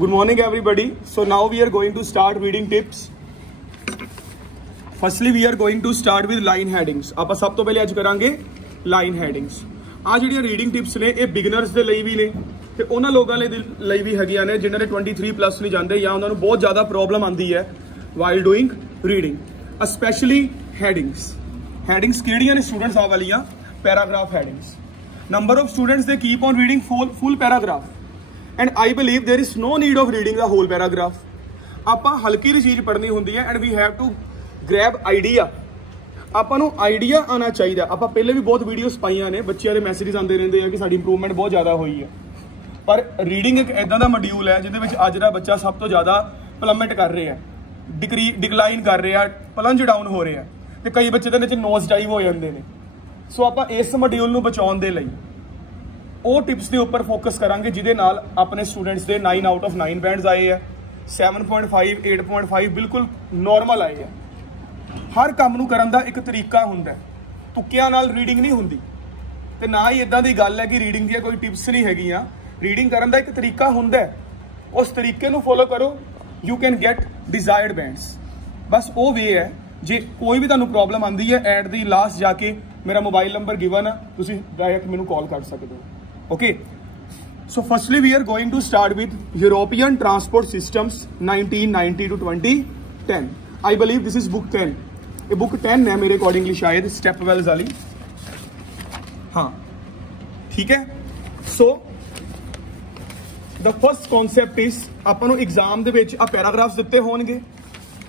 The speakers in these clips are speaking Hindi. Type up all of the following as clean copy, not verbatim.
Good morning everybody. So now we are going to start reading tips. Firstly we are going to start with line headings. ਆਪਾਂ ਸਭ ਤੋਂ ਪਹਿਲੇ ਅੱਜ ਕਰਾਂਗੇ line headings. ਆ ਜਿਹੜੀਆਂ ਰੀਡਿੰਗ ਟਿਪਸ ਨੇ ਇਹ ਬਿਗਨਰਸ ਦੇ ਲਈ ਵੀ ਨੇ ਤੇ ਉਹਨਾਂ ਲੋਕਾਂ ਲਈ ਵੀ ਹੈਗੀਆਂ ਨੇ ਜਿਨ੍ਹਾਂ ਨੇ 23 ਪਲੱਸ ਨਹੀਂ ਜਾਂਦੇ ਜਾਂ ਉਹਨਾਂ ਨੂੰ ਬਹੁਤ ਜ਼ਿਆਦਾ ਪ੍ਰੋਬਲਮ ਆਉਂਦੀ ਹੈ while doing reading. Especially headings. Headings ਕਿਹੜੀਆਂ ਨੇ ਸਟੂਡੈਂਟਸ ਆ ਵਾਲੀਆਂ paragraph headings. Number of students they keep on reading full paragraph. And I believe there is no need of reading the whole paragraph. ਆਪਾਂ ਹਲਕੀ ਜਿਹੀ ਚੀਜ਼ ਪੜ੍ਹਨੀ ਹੁੰਦੀ ਹੈ and we have to grab idea. ਆਪਾਂ ਨੂੰ ਆਈਡੀਆ ਆਉਣਾ ਚਾਹੀਦਾ। ਆਪਾਂ ਪਹਿਲੇ ਵੀ ਬਹੁਤ ਵੀਡੀਓਜ਼ ਪਾਈਆਂ ਨੇ, ਬੱਚਿਆਂ ਦੇ ਮੈਸੇजेस ਆਉਂਦੇ ਰਹਿੰਦੇ ਆ ਕਿ ਸਾਡੀ ਇੰਪਰੂਵਮੈਂਟ ਬਹੁਤ ਜ਼ਿਆਦਾ ਹੋਈ ਹੈ। ਪਰ ਰੀਡਿੰਗ ਇੱਕ ਇਦਾਂ ਦਾ ਮੋਡਿਊਲ ਹੈ ਜਿਹਦੇ ਵਿੱਚ ਅੱਜ ਦਾ ਬੱਚਾ ਸਭ ਤੋਂ ਜ਼ਿਆਦਾ ਪਲਮਟ ਕਰ ਰਿਹਾ ਹੈ, ਡਿਕਲਾਈਨ ਕਰ ਰਿਹਾ, ਪਲੰਜ ਡਾਊਨ ਹੋ ਰਿਹਾ ਤੇ ਕਈ ਬੱਚੇ ਦੇ ਵਿੱਚ ਨੋਜ਼ ਡਾਈਵ ਹੋ ਜਾਂਦੇ ਨੇ। ਸੋ ਆਪਾਂ ਇਸ ਮੋਡਿਊਲ ਨੂੰ ਬਚਾਉਣ ਦੇ ਲਈ ਉਹ ਟਿਪਸ ਦੇ ਉੱਪਰ ਫੋਕਸ ਕਰਾਂਗੇ ਜਿਹਦੇ ਨਾਲ ਆਪਣੇ ਸਟੂਡੈਂਟਸ ਦੇ 9 ਆਊਟ ਆਫ 9 ਬੈਂਡਸ ਆਏ ਆ, 7.5 8.5 ਬਿਲਕੁਲ ਨੋਰਮਲ ਆਏ ਆ। ਹਰ ਕੰਮ ਨੂੰ ਕਰਨ ਦਾ ਇੱਕ ਤਰੀਕਾ ਹੁੰਦਾ, ਤੁੱਕਿਆਂ ਨਾਲ ਰੀਡਿੰਗ ਨਹੀਂ ਹੁੰਦੀ ਤੇ ਨਾ ਹੀ ਇਦਾਂ ਦੀ ਗੱਲ ਹੈ ਕਿ ਰੀਡਿੰਗ ਦੀਆਂ ਕੋਈ ਟਿਪਸ ਨਹੀਂ ਹੈਗੀਆਂ। ਰੀਡਿੰਗ ਕਰਨ ਦਾ ਇੱਕ ਤਰੀਕਾ ਹੁੰਦਾ, ਉਸ ਤਰੀਕੇ ਨੂੰ ਫੋਲੋ ਕਰੋ, you can get desired bands. ਬਸ ਉਹ ਵੇ ਹੈ। ਜੇ ਕੋਈ ਵੀ ਤੁਹਾਨੂੰ ਪ੍ਰੋਬਲਮ ਆਉਂਦੀ ਹੈ ਐਟ ਦੀ ਲਾਸਟ ਜਾ ਕੇ ਮੇਰਾ ਮੋਬਾਈਲ ਨੰਬਰ ਗਿਵਨ ਆ, ਤੁਸੀਂ ਡਾਇਰੈਕਟ ਮੈਨੂੰ ਕਾਲ ਕਰ ਸਕਦੇ ਹੋ। Okay, so firstly we are going to start with European Transport Systems 1990 to 2010. I believe this is book 10. ये book 10 है मेरे अकॉर्डिंगली शायद स्टेपवेल्स वाली। हाँ ठीक है। So the first concept is ਆਪਾਂ ਨੂੰ एग्जाम ਦੇ ਵਿੱਚ ਆ ਪੈਰਾਗ੍ਰਾਫਸ ਦਿੱਤੇ ਹੋਣਗੇ,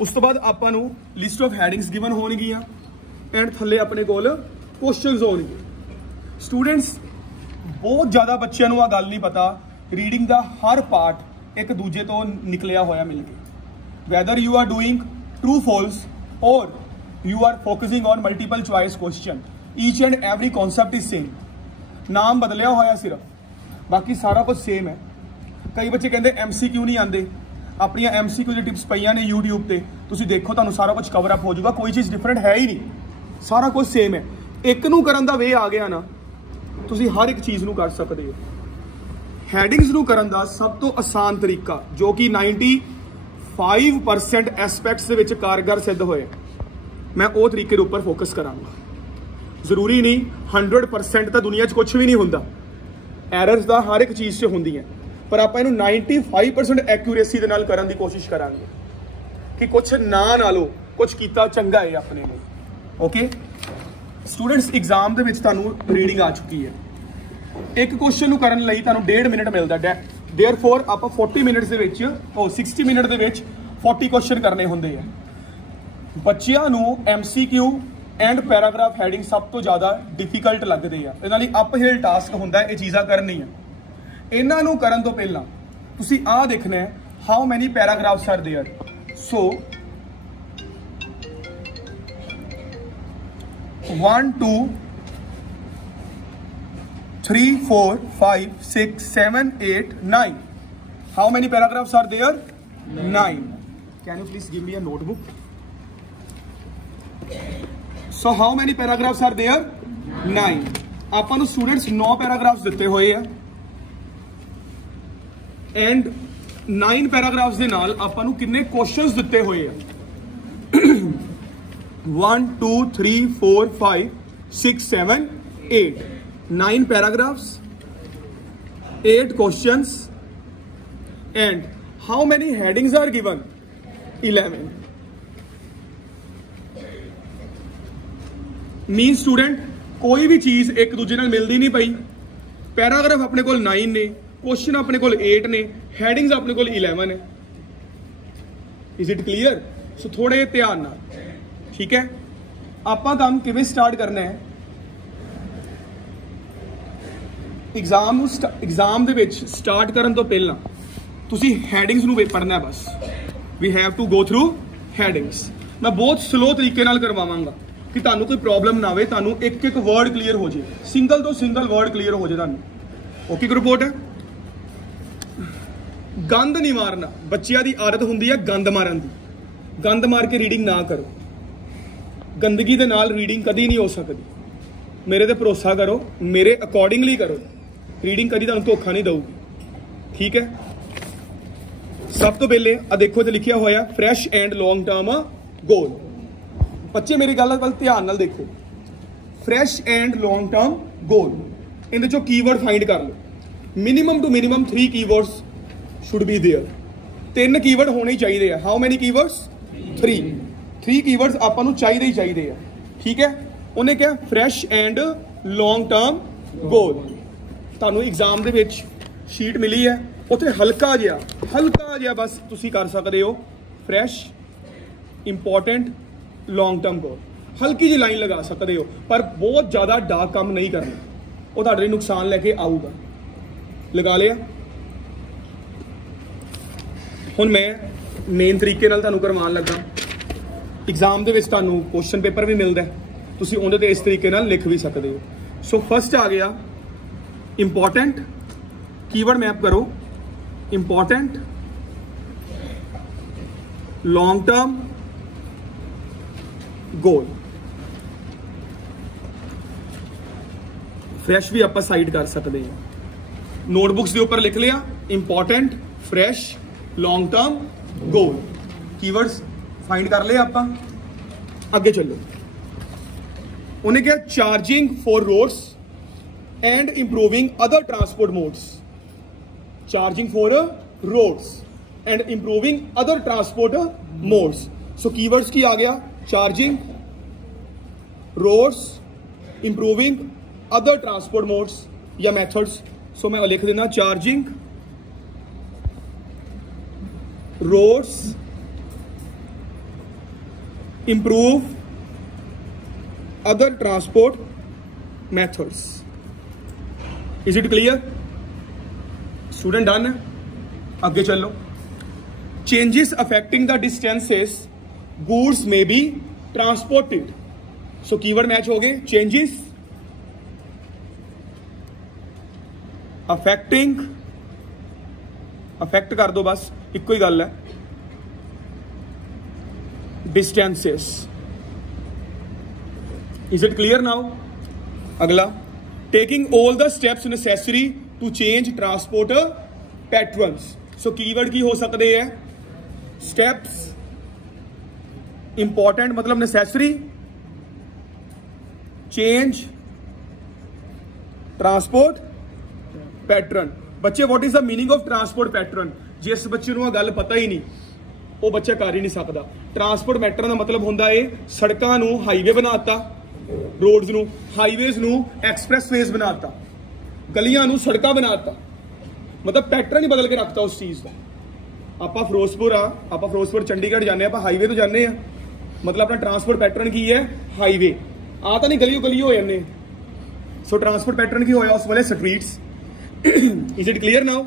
ਉਸ ਤੋਂ ਬਾਅਦ ਆਪਾਂ ਨੂੰ ਲਿਸਟ ਆਫ ਹੈਡਿੰਗਸ ਗਿਵਨ ਹੋਣਗੀਆਂ ਐਂਡ ਥੱਲੇ ਆਪਣੇ ਕੋਲ ਕੁਐਸਚਨਸ ਹੋਣਗੇ। ਸਟੂਡੈਂਟਸ बहुत ज़्यादा बच्चों को गल नहीं पता, रीडिंग का हर पार्ट एक दूजे तो निकलिया होया मिल के। Whether you are doing true false और you are focusing on multiple choice question, each and every concept is same. नाम बदलिया होया सिर्फ, बाकी सारा कुछ सेम है। कई बच्चे कहते MCQ नहीं आते, अपन MCQ की टिप्स पईयां ने यूट्यूब पर, तुसीं देखो तुहानूं सारा कुछ कवर अप हो जाऊगा। कोई चीज़ डिफरेंट है ही नहीं, सारा कुछ सेम है। एक नूं करन दा वे आ गया ना, ਤੁਸੀਂ ਹਰ ਇੱਕ ਚੀਜ਼ ਨੂੰ ਕਰ ਸਕਦੇ ਹੋ। ਹੈਡਿੰਗਸ ਨੂੰ ਕਰਨ ਦਾ ਸਭ ਤੋਂ ਆਸਾਨ ਤਰੀਕਾ ਜੋ ਕਿ 95% ਐਸਪੈਕਟਸ ਦੇ ਵਿੱਚ ਕਾਰਗਰ ਸਿੱਧ ਹੋਏ, ਮੈਂ ਉਹ ਤਰੀਕੇ ਦੇ ਉੱਪਰ ਫੋਕਸ ਕਰਾਂਗਾ। ਜ਼ਰੂਰੀ ਨਹੀਂ 100% ਤਾਂ ਦੁਨੀਆ 'ਚ ਕੁਝ ਵੀ ਨਹੀਂ ਹੁੰਦਾ, ਐਰਰਸ ਦਾ ਹਰ ਇੱਕ ਚੀਜ਼ 'ਚ ਹੁੰਦੀਆਂ, ਪਰ ਆਪਾਂ ਇਹਨੂੰ 95% ਐਕਿਊਰੇਸੀ ਦੇ ਨਾਲ ਕਰਨ ਦੀ ਕੋਸ਼ਿਸ਼ ਕਰਾਂਗੇ ਕਿ ਕੁਝ ਨਾਲੋਂ ਕੁਝ ਕੀਤਾ ਚੰਗਾ ਹੈ ਆਪਣੇ ਲਈ। ਓਕੇ स्टूडेंट्स, एग्जाम ਦੇ ਵਿੱਚ ਤੁਹਾਨੂੰ ਰੀਡਿੰਗ ਆ ਚੁੱਕੀ ਹੈ। ਇੱਕ ਕੁਐਸਚਨ ਨੂੰ ਕਰਨ ਲਈ ਤੁਹਾਨੂੰ 1.5 ਮਿੰਟ ਮਿਲਦਾ, देयरफॉर ਆਪਾਂ 40 ਮਿੰਟਸ ਦੇ ਵਿੱਚ 60 ਮਿੰਟ ਦੇ ਵਿੱਚ 40 ਕੁਐਸਚਨ ਕਰਨੇ ਹੁੰਦੇ ਆ। ਬੱਚਿਆਂ ਨੂੰ MCQ ਐਂਡ ਪੈਰਾਗ੍ਰਾਫ ਹੈਡਿੰਗ ਸਭ ਤੋਂ ਜ਼ਿਆਦਾ ਡਿਫਿਕਲਟ ਲੱਗਦੇ ਆ। ਇਹਨਾਂ ਲਈ ਅਪਹਿਲ ਟਾਸਕ ਹੁੰਦਾ ਇਹ ਚੀਜ਼ਾਂ ਕਰਨੀਆਂ। ਇਹਨਾਂ ਨੂੰ ਕਰਨ ਤੋਂ ਪਹਿਲਾਂ ਤੁਸੀਂ ਆਹ ਦੇਖਣਾ ਹੈ, how many paragraphs are there. So 1 2 3 4 5 6 7 8 9. How many paragraphs are there? 9. Can you please give me a notebook? So how many paragraphs are there? 9. ਆਪਾਂ ਨੂੰ ਸਟੂਡੈਂਟਸ 9 ਪੈਰਾਗ੍ਰਾਫਸ ਦਿੱਤੇ ਹੋਏ ਆ ਐਂਡ 9 ਪੈਰਾਗ੍ਰਾਫਸ ਦੇ ਨਾਲ ਆਪਾਂ ਨੂੰ ਕਿੰਨੇ ਕੁਐਸਚਨਸ ਦਿੱਤੇ ਹੋਏ ਆ। 1 2 3 4 5 6 7 8 9 paragraphs, 8 questions, and how many headings are given? 11. Mean student, कोई भी चीज़ एक दूजे नाल मिलती नहीं पई। पैराग्राफ अपने कोल 9 ने, क्वेश्चन अपने कोल 8 ने, हेडिंग्स अपने कोल 11 है। Is it clear? सो थोड़े ध्यान नाल, ठीक है। ਆਪਾਂ ਕੰਮ ਕਿਵੇਂ ਸਟਾਰਟ ਕਰਨਾ ਹੈ? एग्जाम ਦੇ ਵਿੱਚ ਸਟਾਰਟ ਕਰਨ ਤੋਂ ਪਹਿਲਾਂ ਤੁਸੀਂ ਹੈਡਿੰਗਸ ਨੂੰ ਪੜ੍ਹਨਾ ਹੈ। ਬਸ we have to go through headings. ਮੈਂ ਬਹੁਤ ਸਲੋ ਤਰੀਕੇ ਨਾਲ ਕਰਵਾਵਾਂਗਾ ਕਿ ਤੁਹਾਨੂੰ ਕੋਈ ਪ੍ਰੋਬਲਮ ਨਾ ਆਵੇ, ਤੁਹਾਨੂੰ ਇੱਕ ਇੱਕ ਵਰਡ ਕਲੀਅਰ ਹੋ ਜੇ, ਸਿੰਗਲ ਤੋਂ ਸਿੰਗਲ ਵਰਡ ਕਲੀਅਰ ਹੋ ਜੇ ਤੁਹਾਨੂੰ। ਓਕੇ ਕੀ ਰਿਪੋਰਟ ਹੈ? ਗੰਦ ਨਹੀਂ ਮਾਰਨਾ। ਬੱਚਿਆਂ ਦੀ ਆਦਤ ਹੁੰਦੀ ਹੈ ਗੰਦ ਮਾਰਨ ਦੀ। ਗੰਦ ਮਾਰ ਕੇ ਰੀਡਿੰਗ ਨਾ ਕਰੋ। गंदगी के नाल रीडिंग कभी नहीं हो सकती। मेरे ते भरोसा करो, मेरे अकॉर्डिंगली करो, रीडिंग कभी तुहानूं धोखा नहीं दूगी। ठीक है। सब तो पहले आ देखो इत्थे लिखिया होया fresh and long term goal. बच्चे मेरी गल ध्यान नाल देखो, fresh and long term goal, इहदे चों कीवर्ड फाइंड कर लो। Minimum two minimum 3 keywords should be there. 3 keyword होने ही चाहिए। How many keywords? 3 कीवर्ड्स आपां नूं चाहिए ही चाहिए है। ठीक है, उन्हें क्या फ्रैश एंड लॉन्ग टर्म गोल। तुहानूं एग्जाम दे विच शीट मिली है, उत्थे हल्का जिहा बस तुसीं कर सकदे हो फ्रैश इंपॉर्टेंट लॉन्ग टर्म गोल, हल्की जी लाइन लगा सकते हो, पर बहुत ज़्यादा डार्क काम नहीं करना, वो तुहाडे नुकसान लेके आऊगा। लगा लिया। हुण मैं मेन तरीके नाल तुहानूं करवाउण लगा। एग्जाम दे विच तुहानूं क्वेश्चन पेपर भी मिलदा है, तुसीं उहदे ते इस तरीके नाल लिख भी सकते हो। सो फर्स्ट आ गया इंपॉर्टेंट, कीवर्ड मैप करो इंपॉर्टेंट लॉन्ग टर्म गोल। फ्रैश भी आप साइड कर सकते हैं, नोटबुक्स के ऊपर लिख लिया important fresh long term goal, keywords find कर लिया आप। आगे चलो, उन्हें क्या charging for roads and improving other transport modes. Charging for roads and improving other transport modes. So keywords की आ गया charging, roads, improving other transport modes या मेथड्स। सो मैं लिख देना charging, roads, improve other transport methods. Is it clear? Student done है? आगे चलो, changes affecting the distances goods may be transported। so keyword match हो गए चेंजेस अफेक्टिंग, अफेक्ट कर दो बस, इको ही गल है, distances. Is it clear now? अगला, taking all the steps necessary to change transport patterns. So keyword की हो सकते हैं स्टेप्स, इंपॉर्टेंट मतलब नेसेसरी, चेंज ट्रांसपोर्ट पैटर्न। बच्चे what is the meaning of transport pattern? जिस बच्चे को गल पता ही नहीं, वो बच्चा कर ही नहीं सकता। ट्रांसपोर्ट पैटर्न का मतलब होंदा है सड़कों नूं हाईवे बनाता, रोड्स नूं हाईवेज नूं एक्सप्रैसवेज बनाता, गलियां नूं सड़कां बनाता, मतलब पैटर्न ही बदल के रखता उस चीज़ का। आप फिरोजपुर चंडीगढ़ जाने, आप हाईवे तो जाने, मतलब अपना ट्रांसपोर्ट पैटर्न की है हाईवे, आ तो नहीं गलियों हो जाने। सो ट्रांसपोर्ट पैटर्न की होया उस वाले streets. Is it clear now?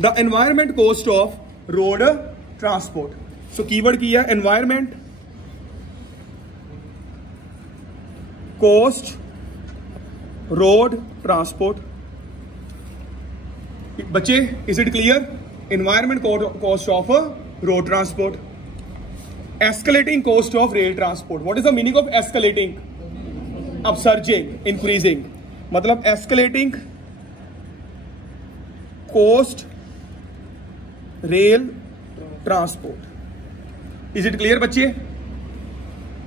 The environment cost of road transport. So keyword की है एनवायरमेंट कॉस्ट रोड ट्रांसपोर्ट। बच्चे is it clear? Environment cost of road transport, escalating cost of rail transport. What is the meaning of escalating? Upsurging, increasing, मतलब escalating cost rail transport. Is it clear बच्चे?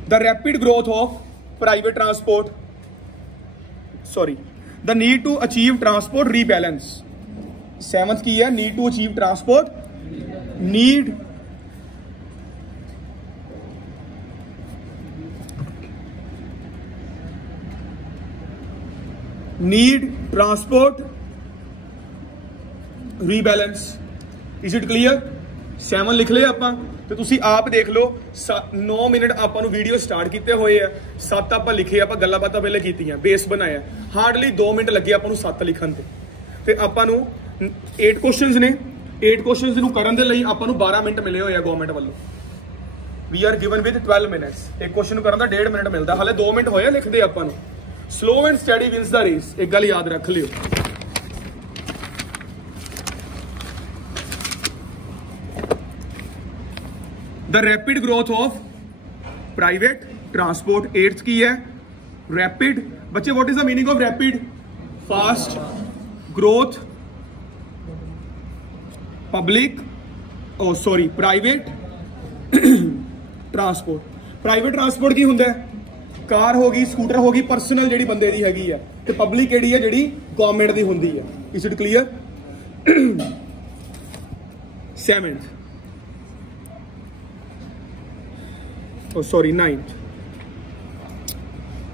The rapid growth of private transport, the need to achieve transport rebalance। 7th की है need to achieve transport, need transport rebalance. Is it clear? 7 लिख लिया आपां, तो तुसी आप देख लो 9 मिनट आपां नूं वीडियो स्टार्ट किते हुए है, 7 आपां लिखे, आपां गल्लां बातां पहले कीतियां, बेस बनाया, हार्डली 2 मिनट लगे आपां नूं 7 लिखण ते आपां नूं 8 क्वेश्चंस ने, 8 क्वेश्चंस नूं करन दे लई आपां नूं 12 मिनट मिले होए गवर्नमेंट वालों। We are given with 12 minutes. एक क्वेश्चन नूं करन दा 1.5 मिनट मिलदा, हाले 2 मिनट होए लिखदे आपां नूं। Slow and study wins the race, एक गल याद रख लियो। The rapid growth of private transport. 8th की है रैपिड। बच्चे what is the meaning of rapid? Fast growth public sorry private transport. Private transport की हुंदा है? कार होगी, स्कूटर होगी, पर्सनल जिहड़ी बंदे दी हैगी है, ते पब्लिक किहड़ी है जिहड़ी गवर्नमेंट दी हुंदी है। Is it clear? 7th, sorry 9th,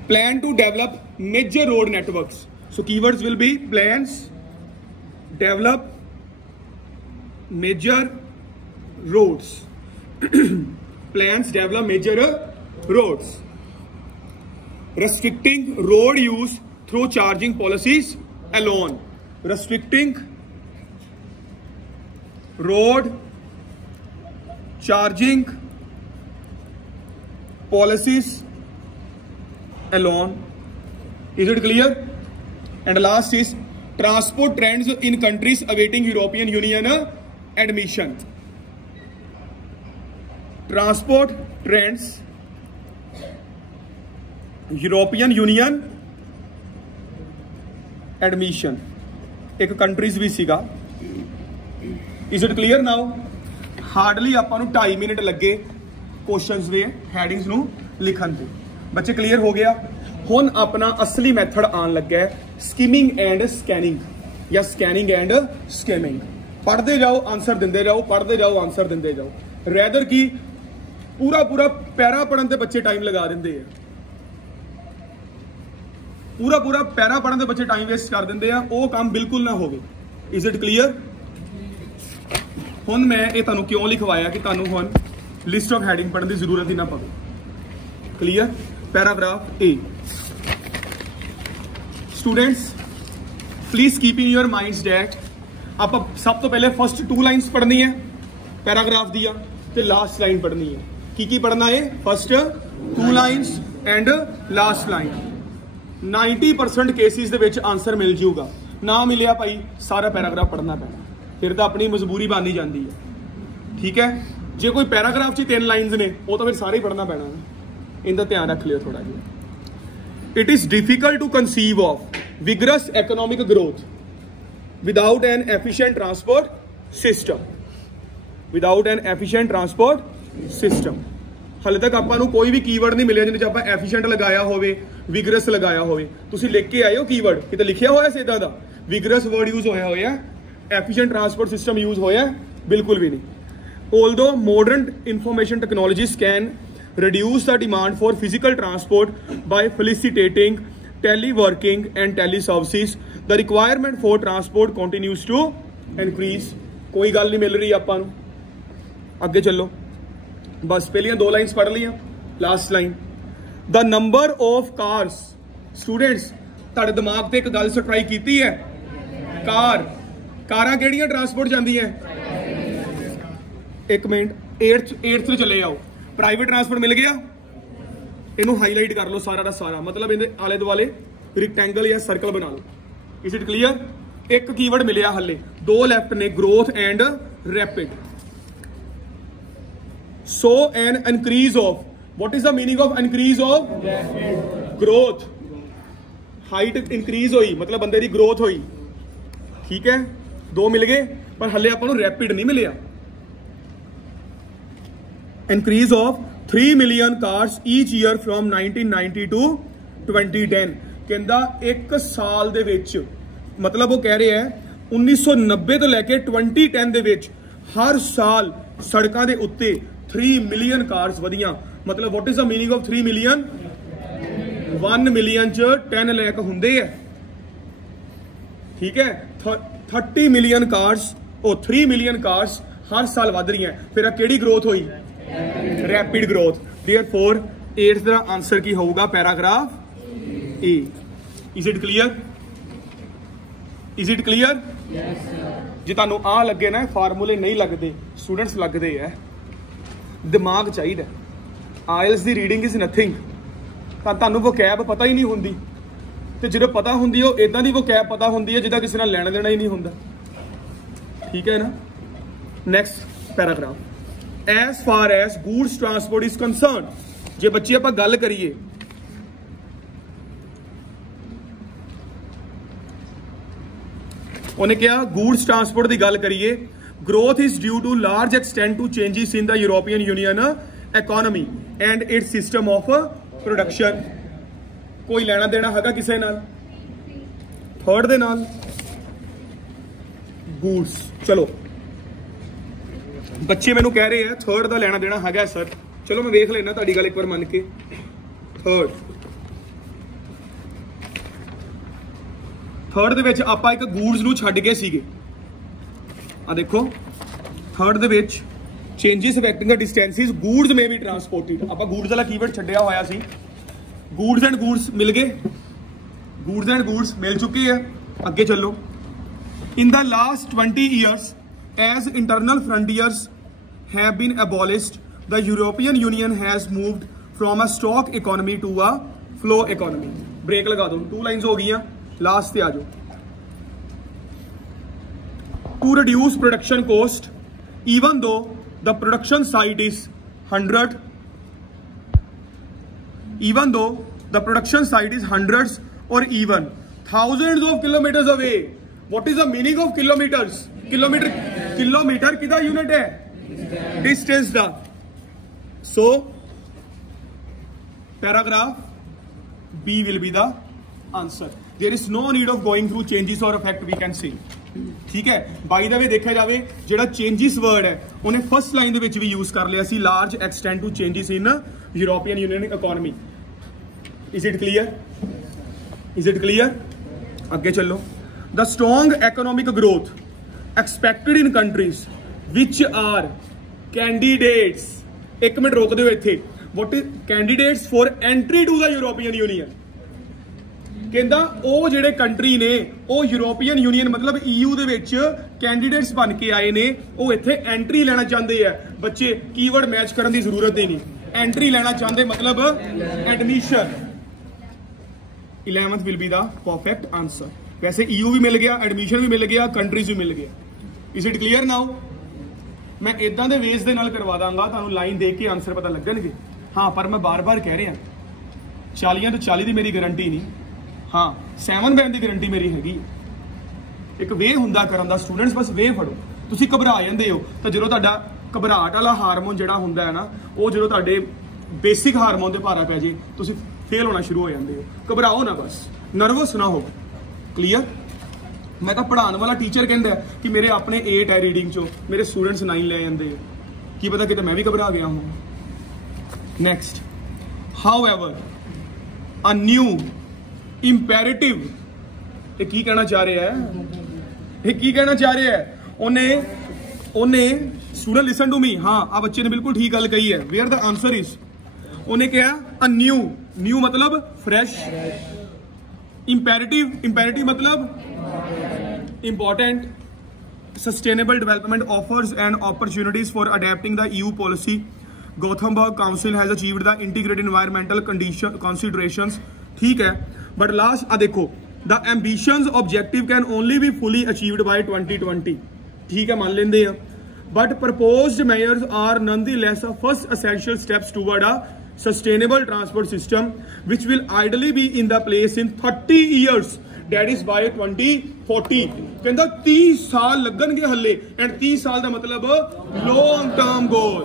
plan to develop major road networks. So keywords will be plans, develop, major roads. Plans, develop major roads. Restricting road use through charging policies alone. Restricting road charging policies alone. Is it clear? And last is transport trends in countries awaiting European Union admission. Transport trends, European Union admission, एक countries भी सीगा। Is it clear now? Hardly ਆਪਾਂ ਨੂੰ 2.5 मिनट लगे क्वेश्चंस ਦੇ ਹੈਡਿੰਗਸ ਨੂੰ ਲਿਖਣ ਤੇ। ਬੱਚੇ ਕਲੀਅਰ ਹੋ ਗਿਆ? ਹੁਣ ਆਪਣਾ ਅਸਲੀ ਮੈਥਡ ਆਉਣ ਲੱਗਾ ਹੈ, ਸਕਿਮਿੰਗ ਐਂਡ ਸਕੈਨਿੰਗ ਜਾਂ ਸਕੈਨਿੰਗ ਐਂਡ ਸਕੀਮਿੰਗ। ਪੜ੍ਹਦੇ ਜਾਓ, ਆਨਸਰ ਦਿੰਦੇ ਜਾਓ, ਪੜ੍ਹਦੇ ਜਾਓ, ਆਨਸਰ ਦਿੰਦੇ ਜਾਓ। ਰੈਦਰ ਕੀ पूरा पैरा पढ़न ते बच्चे टाइम लगा देंगे हैं, पूरा पैरा पढ़न ते बच्चे टाइम वेस्ट कर देंगे हैं, वो काम बिल्कुल ना होवे। Is it clear? हुण मैं ये तुहानूं क्यों लिखवाया कि तुहानूं हुण लिस्ट ऑफ हैडिंग पढ़न की जरूरत ही ना पवे। Clear? Paragraph A. Students please keep in your minds that आप सब तो पहले फर्स्ट 2 लाइन्स पढ़नी है पैराग्राफ दिया, ते लास्ट लाइन पढ़नी है। की पढ़ना है? First 2 lines and last line. 90% cases दे विच आंसर मिल जाऊगा, ना मिलिया भाई सारा पैराग्राफ पढ़ना पैना, फिर तो अपनी मजबूरी बन ही जाती है। ठीक है? जे कोई पैराग्राफ च 3 लाइन्स ने वो तो फिर सारे ही पढ़ना पैना है, इनका ध्यान रख लियो थोड़ा जिहा। It is difficult to conceive of vigorous economic growth without an efficient transport system. Without an efficient transport system. हाले तक आपां नूं कोई भी कीवर्ड नहीं मिलिया जिन्हें आपां एफिशिएंट लगाया होवे, विगरस लगाया होवे। तुसीं लिख के आए हो कीवर्ड, किते लिखिया होया सी इदां दा? विगरस वर्ड यूज होया होया, एफिशिएंट ट्रांसपोर्ट सिस्टम यूज होया? बिल्कुल भी नहीं। Although modern information technologies can reduce the demand for physical transport by facilitating teleworking and teleservices, the requirement for transport continues to increase। कोई गल नहीं मिल रही आपां नूं, अगे चलो। बस पहलियां 2 लाइन्स पढ़ लिया, last line the number of cars. Students तुहाडे दिमाग ते एक गल स्ट्राइक कीती है, कारां किहड़ियां ट्रांसपोर्ट जांदियां? एक मिनट 8th चले जाओ। प्राइवेट ट्रांसपोर्ट मिल गया, इनू हाईलाइट कर लो सारा का सारा, मतलब इहदे आले दुआले रिक्टेंगल या सर्कल बना लो। Is it clear? एक कीवर्ड मिलिया हले, 2 लैफ्ट ने, growth and rapid. So an increase of, what is the meaning of increase of? Growth. Height increase हुई मतलब बंदे की ग्रोथ हुई। ठीक है? 2 मिल गए, पर हले आपां नूं रैपिड नहीं मिलिया। Increase of 3 million cars each year from 1990 to 2010। कहंदा एक साल दे विच, मतलब वो कह रहे हैं 1990 तो लैके 2010 दे विच हर साल सड़कों के उत्ते 3 मिलियन कार्स वधियां। मतलब what is the meaning of 3 million? 1 million च 10 लाख हुंदे है। ठीक है? 30 मिलियन कार्स और 3 मिलियन कार्स हर साल वध रही हैं। फिर केड़ी ग्रोथ हुई? Rapid growth. देयरफॉर 8th का आंसर की होगा? Paragraph A. Is it clear? Is it clear? जे तुहानूं आ लगे ना फार्मूले नहीं लगते, स्टूडेंट्स लगते है, दिमाग चाहिए। आयल्स की रीडिंग इज नथिंग। तुहानूं वोकैब पता ही नहीं होंदी, तो जो पता होंदी है इदां दी वोकैब पता होंदी है जिहदा किसी नाल लैण देना ही नहीं होंदा। ठीक है ना? Next paragraph, as far as goods transport is concern. जे बच्चे आपां गल करिए, उन्हें क्या गूड्स ट्रांसपोर्ट की गल करिए, growth is due to large extent to changes in the European Union economy and its system of production. कोई लेना देना हैगा किसे नाल? थर्ड दे नाल goods. चलो बच्चे मैनू कह रहे हैं थर्ड का लेना देना हैगा सर, चलो मैं देख लेना ताड़ी गल एक बार मन के। थर्ड दे विच आपां एक गूड्स नू छड्ड गए सीगे। आ देखो third they which changes affecting the distances goods में भी ट्रांसपोर्टेड। आपां गूड्स वाला कीवर्ड छड्डिया होया सी। गूड्स एंड गूड्स मिल गए, गूड्स एंड गूड्स मिल चुके हैं। अगे चलो। In the last 20 years as internal frontiers have been abolished, the European Union has moved from a stock economy to a flow economy. Break लगा दो, 2 लाइन्स हो गई, लास्ट पे आ जाओ। To reduce production cost, even though the production site is 100, even though the production site is hundreds or even thousands of kilometers away. What is the meaning of kilometers? Kilometre कितना यूनिट है? डिस्टेंस दा। So paragraph B will be the answer. There is no need of going through changes और इफेक्ट, वी कैन सी। ठीक है, बाय द वे देखा जाए जेड़ा चेंजेस वर्ड है उन्हें फर्स्ट लाइन दे विच भी यूज कर लिया सी, large extent to changes in European Union economy. Is it clear? Is it clear? आगे चलो। The strong economic growth expected in countries which are candidates. एक मिनट रोक दो इत्थे। What is candidates for entry to the European Union? कहंदा ओ जेडे कंट्री ने ओ यूरोपियन यूनियन मतलब EU दे विच कैंडिडेट्स बन के आए ने, ओ इत्थे एंट्री लेना चाहते हैं। बच्चे कीवर्ड मैच करने की जरूरत ही नहीं, एंट्री लेना चाहते मतलब admission. 11th will be the perfect answer. वैसे EU भी मिल गया, एडमिशन भी मिल गया, कंट्रीज भी मिल गया। Is it clear now? मैं इदां दे वेस दे नाल करवा दांगा, तुहानू लाइन देख के आंसर पता लगणगे। हाँ, पर मैं बार बार कह रहा 40 तो 40 की मेरी गारंटी नहीं। हाँ, 7 बैंड की गारंटी मेरी हैगी। एक वे हुंदा करन दा, स्टूडेंट्स बस वे फड़ो। तुसीं घबरा जांदे हो तो जो तुहाडा घबराहट वाला हारमोन जिहड़ा हुंदा है ना, वो जो तुहाडे बेसिक हारमोन ते भारा पै जे तुसीं फेल होना शुरू हो जाते हो। घबराओ ना, बस नर्वस ना हो। क्लियर? मैं तो पढ़ाने वाला टीचर कहता है कि मेरे अपने 8 है रीडिंग चो, मेरे स्टूडेंट्स 9 ले जाते हैं। की पता कि मैं भी घबरा गया हूँ। Next, however a new imperative. ये की कहना चाह रहे हैं? ये की कहना चाह रहे हैं? उन्हें स्टूडेंट लिसन टू मी। हाँ, आ बच्चे ने बिल्कुल ठीक गल कही है। वेयर द आंसर इज, उन्हें क्या अ न्यू, न्यू मतलब फ्रेश। इंपेरेटिव मतलब important. Sustainable development offers and opportunities for adapting the EU policy. Gothenburg Council has achieved the integrated environmental considerations। ठीक है, बट लास्ट आ देखो, the ambitions objective can only be fully achieved by 2020। ठीक है, मान लेंगे हैं, but proposed measures are nonetheless a first essential steps toward a sustainable transport system which will ideally be in the place in 30 years, that is by 2040। कहंदा 30 साल लगणगे हल्ले, एंड 30 साल का मतलब लॉन्ग टर्म गोल।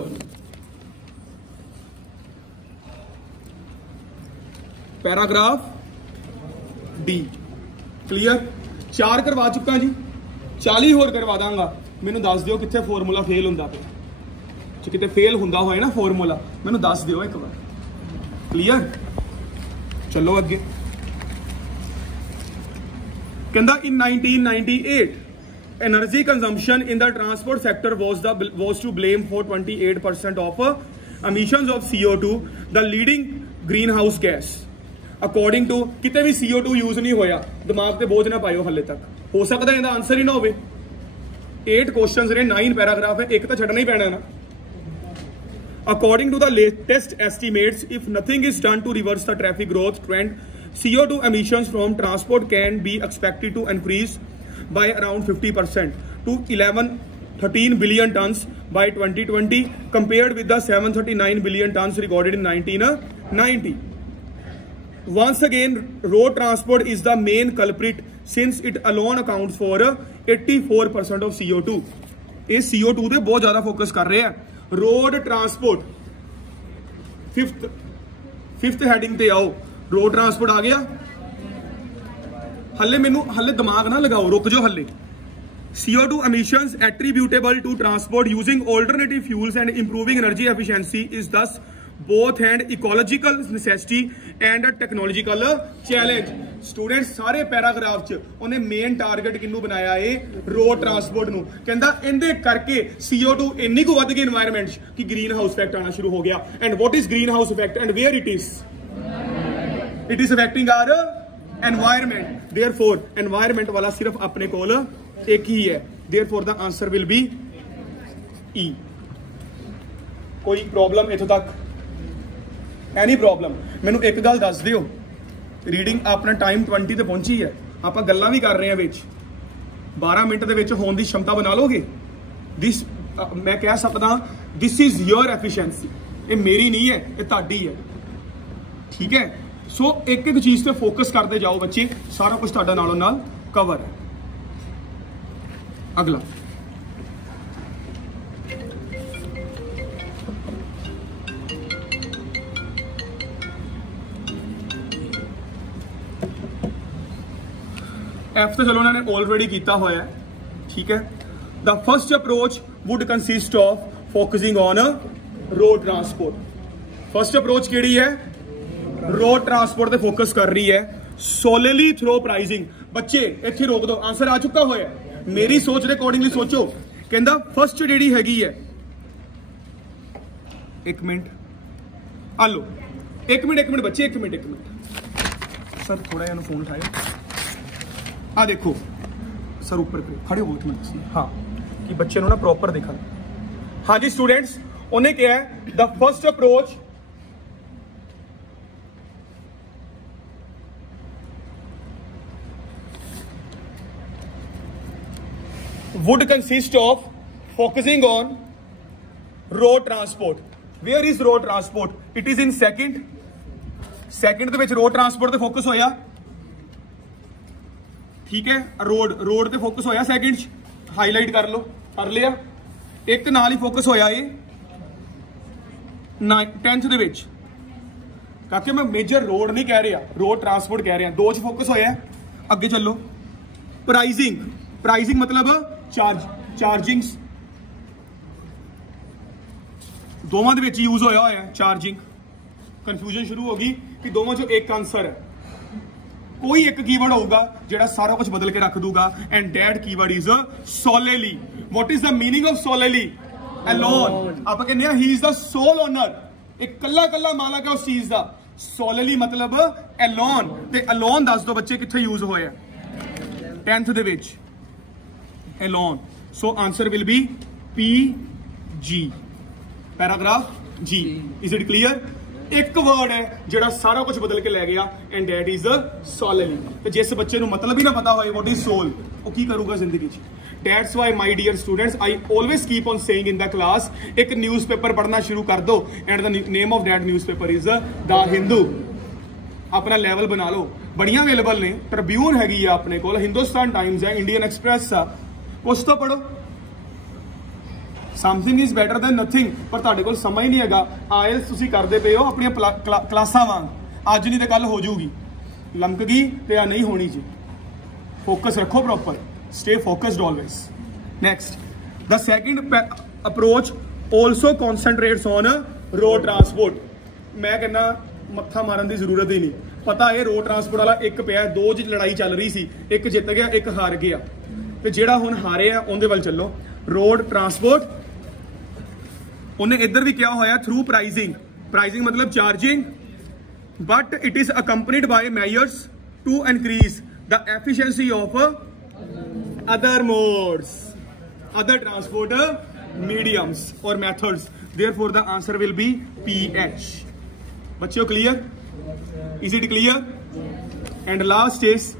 Paragraph D clear? 4 करवा चुका जी, 40 होर करवा दांगा। मैनू दस दिओ कित्थे फॉर्मूला फेल हुंदा पे, किते फेल हुंदा होए ना फॉर्मूला, मैनू दस दिओ एक बार। क्लियर? चलो अगे। कहंदा इन 1998 energy consumption in the transport sector was to blame for 28% of emissions of CO2, the leading greenhouse gas। According to किते भी CO2 यूज नहीं होया, दिमाग ते बोझ ना पायो हले तक। हो सकता है इहदा आंसर ही ना होवे। 8 क्वेश्चंस ने, 9 पैराग्राफ है, एक तो छड्डना ही पैना ना। According to the latest estimates, if nothing is done to reverse the traffic growth trend, CO2 emissions from transport can be expected to increase by around 50% to 13 billion tons by 2020, compared with the 739 billion tons recorded in 1990. Once again, road transport is the main culprit since it alone accounts for 84% of CO2. ये CO2 ਤੇ बहुत ज्यादा फोकस कर रहे हैं। रोड ट्रांसपोर्ट फिफ्थ हैडिंग ते आओ। रोड ट्रांसपोर्ट आ गया। हले दिमाग ना लगाओ, रुक जाओ हले। CO2 emissions attributable to transport using alternative fuels and improving energy efficiency is thus both and ecological necessity and a technological challenge। Students सारे पैराग्राफ च उन्हें मेन टारगेट किन्नू बनाया है, रोड ट्रांसपोर्ट नू। कहंदा इहदे करके CO2 इन्नी को वध गई एनवायरमेंट कि ग्रीन हाउस इफेक्ट आना शुरू हो गया। And what is greenhouse effect and where it is affecting our environment. Therefore environment वाला सिर्फ अपने कोल एक ही है। Therefore the answer will be E. कोई प्रॉब्लम इथों तक? Any problem? मैनू एक गल दस दिओ, रीडिंग अपना टाइम 20 ते पहुंची है, आपां गल्लां भी कर रहे हैं विच 12 मिनट दे विच होण दी क्षमता बना लोगे? दिस मैं कह सकदा दिस इज योर एफिशिएंसी। ये मेरी नहीं है, ये तुहाडी है। ठीक है, सो एक एक चीज ते फोकस करते जाओ बच्चे, सारा कुछ तुहाडा नालों नाल कवर है। अगला एफ तो चलो उन्होंने ऑलरेडी किया हुआ है। ठीक है, the first approach would consist of focusing on road transport. First approach केड़ी है? रोड ट्रांसपोर्ट पे फोकस कर रही है सोलेली थ्रो प्राइसिंग। बच्चे इत्थे रोक दो, आंसर आ चुका हुआ है। मेरी सोच के अकॉर्डिंगली सोचो। कहंदा फर्स्ट जिहड़ी हैगी है, एक मिनट आ लो, एक मिनट बच्चे, एक मिनट सर थोड़ा जिहा फोन उठाए। आ देखो सर ऊपर खड़े हो, हाँ कि बच्चे ना प्रॉपर देखा। हाँ जी स्टूडेंट्स, उन्हें क्या है, the first approach would consist of focusing on road transport. Where is road transport? It is in second ਦੇ ਵਿੱਚ road transport ਤੇ focus ਹੋਇਆ। ठीक है, रोड ਤੇ focus ਹੋਇਆ सेकंड ਚ, हाईलाइट कर लो, कर लिया। एक नाल ही focus होया ये 10th ਦੇ ਵਿੱਚ, क्योंकि मैं मेजर रोड नहीं कह रहा, रोड ट्रांसपोर्ट कह रहा। 2 ਚ focus होया। अगे चलो, प्राइसिंग मतलब चार्जिंग्स, दोवां दे विच यूज होया है चार्जिंग। कंफ्यूजन शुरू होगी कि दोवां चों एक आंसर है। कोई एक कीवर्ड होगा जेड़ा सारा कुछ बदल के रख दूगा, and that keyword is solely. What is the meaning of solely? Alone. आप कहने ही इज द सोल ओनर, एक कल्ला कल्ला मालक है उस चीज का। सोलेली मतलब अलोन। ते अलोन दस दो बच्चे कित्थे यूज होया? 10th they which alone. So answer will be PG, paragraph G. Is it clear? एक वर्ड है जेड़ा सारा कुछ बदल के ले गया, एंड दैट इज solely। तो जिस बच्चे ਨੂੰ मतलब ही ना पता होए व्हाट इज सोल, वो की करूगा जिंदगी च। That's why my dear students, I always keep on saying in the class, एक न्यूज़पेपर पढ़ना शुरू कर दो, and the name of that newspaper is The Hindu। अपना लेवल बना लो, बड़ियां अवेलेबल ने। ट्रिब्यून हैगी है अपने को, हिंदुस्तान टाइम्स है, इंडियन एक्सप्रेस है, कुछ तो पढ़ो। Something is better than nothing. पर तुहाडे कोल समय नहीं हैगा। आयल्स तुसीं करदे पे हो अपनी क्लासां वांग, अज नहीं तो कल हो जाऊगी, लमक गई तो या नहीं होनी जी। फोकस रखो proper, stay focused always. Next, the second approach also concentrates on road transport. मैं कहना मत्था मारन की जरूरत ही नहीं, पता है रोड ट्रांसपोर्ट वाला एक पिया, 2 च लड़ाई चल रही सी, एक जित गया एक हार गया, तो जेड़ा हुण हारे आ उहदे वल चलो। रोड ट्रांसपोर्ट उन्हें इधर भी क्या होया थ्रू प्राइसिंग मतलब charging, but it is accompanied by measures to increase the efficiency of other modes, other transport mediums और methods. Therefore the answer will be PH। बच्चों clear? Is it clear? And last is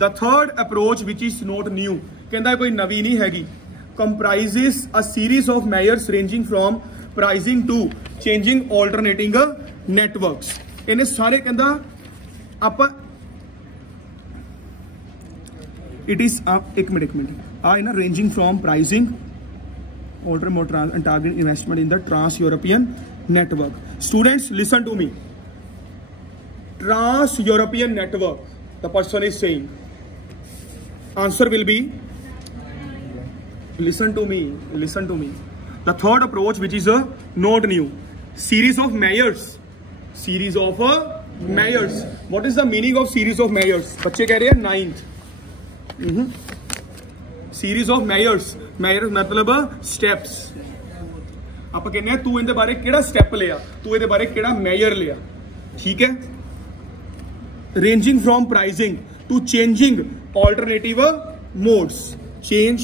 the third approach which is not new. कहता कोई नवी नहीं हैगी। Comprises a series of measures ranging from pricing to changing alternating networks. इन्हें सारे कहता आप इट इज एक मिनट आ ना ranging from pricing ultra and target investment in the Trans-European network. Students, listen to me. Trans-European network, the person is saying. Answer will be, listen to me. The third approach, which is a not new, series of measures. Series of measures. What is the meaning of series of measures? बच्चे कह रहे हैं 9th. Series of measures. Measures मतलब steps. आप कहने हैं तू इनके बारे केड़ा step लिया, तू इनके बारे केड़ा measure लिया, ठीक है? Ranging from pricing to changing alternative modes, change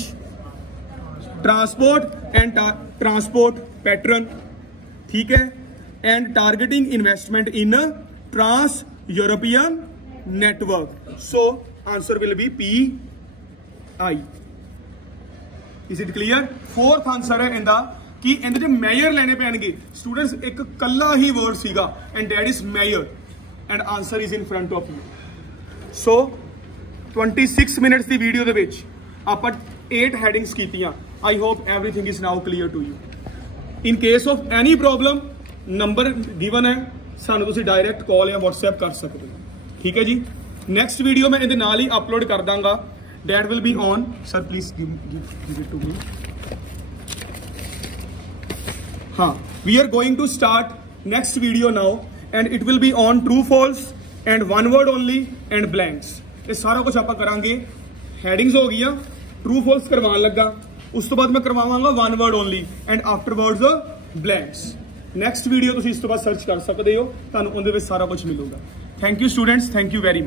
transport and transport pattern, ठीक है? And targeting investment in a Trans-European network. So answer will be PI. Is it clear? Fourth answer है इंदा कि इंदे जो measure लेने पैणगे. Students एक कल्ला ही word सीगा and that is measure. And answer is in front of you. So 26 minutes the video ਦੇ ਵਿੱਚ ਆਪਾਂ 8 headings ਕੀਤੀਆਂ. I hope everything is now clear to you. In case of any problem, number given है, ਸਾਨੂੰ ਤੁਸੀਂ direct call ਜਾਂ WhatsApp ਕਰ ਸਕਦੇ ਹੋ. ਠੀਕ ਹੈ ਜੀ. Next video मैं ਇਹਦੇ ਨਾਲ ਹੀ upload ਕਰ ਦਾਂਗਾ. That will be on. Sir, please give it to me. हाँ, we are going to start next video now. And it will be on true false and one word only and blanks. ये सारा कुछ आप करांगे. Headings हो गया, true false करवान लगा, उस तो बाद मैं करवावांगा one word only and afterwards blanks. Next video तुसी इस तो बाद सर्च कर सकते हो, तानु उनदे विच सारा कुछ मिलूगा. Thank you students, thank you very much.